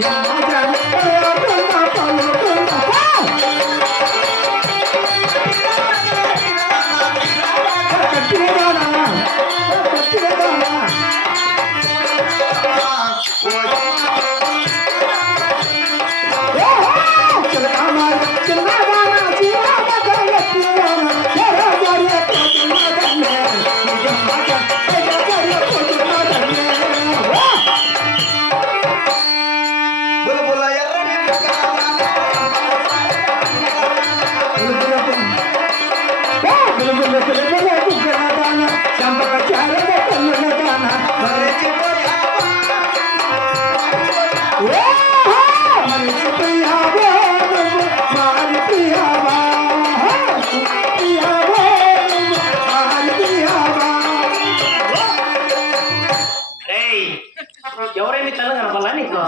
Yeah. ఎవరైనా కళ్ళు కనపల్లా నీకు?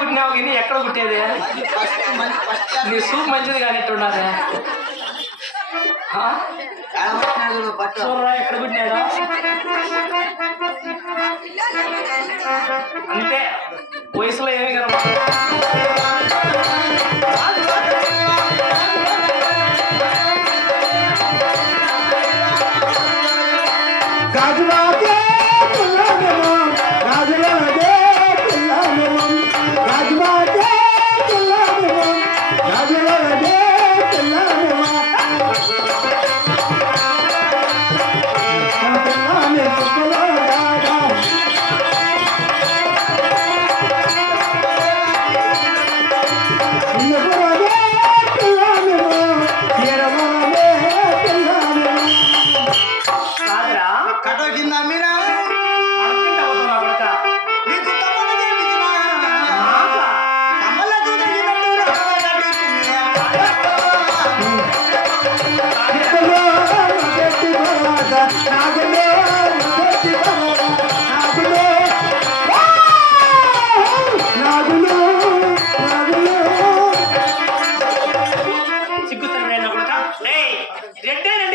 పుట్టినావు కానీ ఎక్కడ పుట్టేది నీ సూప్ మంచిది కానీ చూడరా ఎక్కడ పుట్టినాడు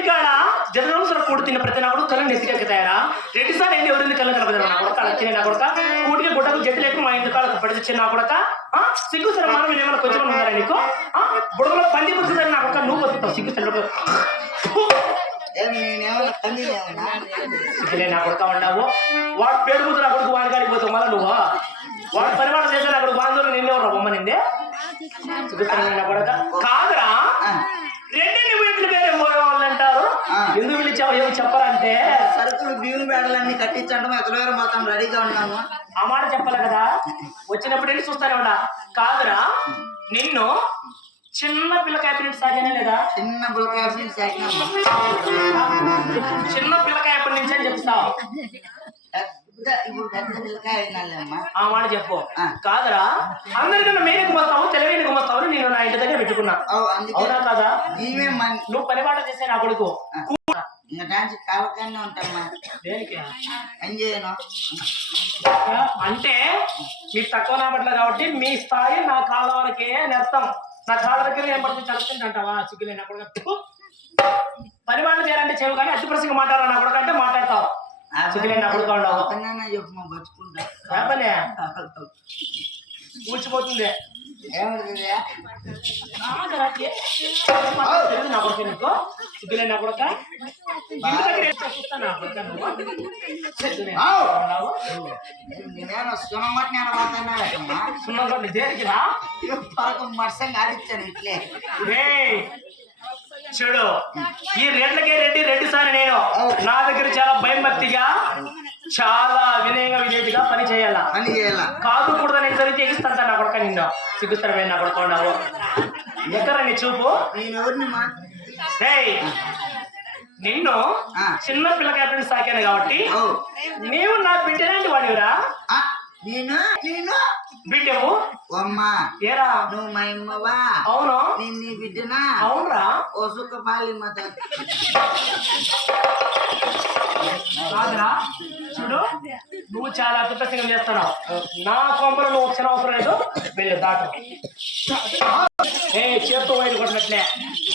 రెండే రెండు కాడ జనరల్ కూడి తిన్న ప్రతి నా కొడుకు కళ్ళు నెత్తికెక్కుతాయరా రెండు సార్లు ఎన్ని ఎవరింది కళ్ళు కనపడదు నా కొడక వచ్చిన నా కొడక? కూటికి గుడ్డకు జట్టు లేక మా ఇంటి కాళ్ళకు పడిచి నా కొడక? ఆ? సిగ్గు సరే మనం ఏమైనా కొంచెం ఉన్నారా నీకు? ఆ? బుడగలో పంది బతుకుతారు నా కొడక? నువ్వు బతుకుతావు సిగ్గు సరే. సిగ్గులే నా కొడక ఉన్నావు? వాడు పేరు కూతురు నా కొడుకు వాడి కాడికి పోతావు మళ్ళా నువ్వు? వాడు పరిమాణం చేస్తే నా కొడుకు వాందోళన నిన్నే బొమ్మ నిందే సిగ్గుతాను నా కొడక. కాదురా రెండే నువ్వు ఎట్లు పేరు వాళ్ళు అంటారు ఆ. ఎందుకు పిలిచావు సరుకులు బియ్యం బేడలన్నీ కట్టించండి ఎతలవేరు మాత్రం రెడీగా ఉన్నాము ఆ మాట చెప్పాలి కదా? వచ్చినప్పుడు వెళ్ళి చూస్తానే కాదురా నిన్ను చిన్న పిల్లకాయ పిల్లటి సాగానే లేదా? చిన్న బుల్కాయ చేసినాము చిన్న పిల్లకాయ ఎప్పటి నుంచి అని చెప్తావు. ఆ మాట చెప్పు. కాదురా అందరికన్నా మేలు గుమస్తావు తెలివైన గుమస్తావు నేను నా ఇంటి దగ్గర పెట్టుకున్నా. అవునా కాదా? నీవే మన నువ్వు పనిపాట చేసే నా కొడుకు. ఇంకా డాన్స్ కావకానే ఉంటామ్మా దేనికి? అంటే మీరు తక్కువ నాబట్ల కాబట్టి మీ స్థాయి నా కాళ్ళ వరకే నేస్తాం నా కాళ్ళ దగ్గర ఏం పడుతుంది చదువుతుంది అంటావా? సిగ్గులే నా కొడుకు పని వాళ్ళు చేయాలంటే చెవు కానీ అతి ప్రసంగ మాట్లాడాలి నా కొడుకు అంటే మాట్లాడతావు చెప్పు బతుకుంటా. పనే? చెడు నా కొడుకు నీకు సిగ్గులే నా కొడుక సున్నం దేనికి రా ఇట్లే చూడు ఈ రెడ్లకే రెడ్డి రెడ్డి సార్ నేను. నా దగ్గర చాలా భయభక్తిగా చాలా వినయంగా విధేయతగా పని చేయాల? పని చేయాల? కాదు కూడా నేను జరిగితే ఎగిస్తాను నా కొడుక నిన్ను. సిగ్గుస్తారమే నా కొడుకు ఉండవు ఎక్కడ నీ చూపు! నిన్ను. చిన్న పిల్లకాయ సాకాను కాబట్టి నీవు నా బిడ్డలాంటి వాడివిరా? నేను నేను బిడ్డవు అమ్మ. ఏరా? నువ్వు మా అమ్మవా? అవును. నేను నీ బిడ్డనా? అవునరా. ఓ సుఖ పాలి మత. కాదురా. చూడు. నువ్వు చాలా అద్భుతంగా చేస్తున్నావు. నా కొంపలు నువ్వు వచ్చిన అవసరం లేదు. వెళ్ళు దాటు ఏ చేత్తో వైపు కొట్టినట్లే.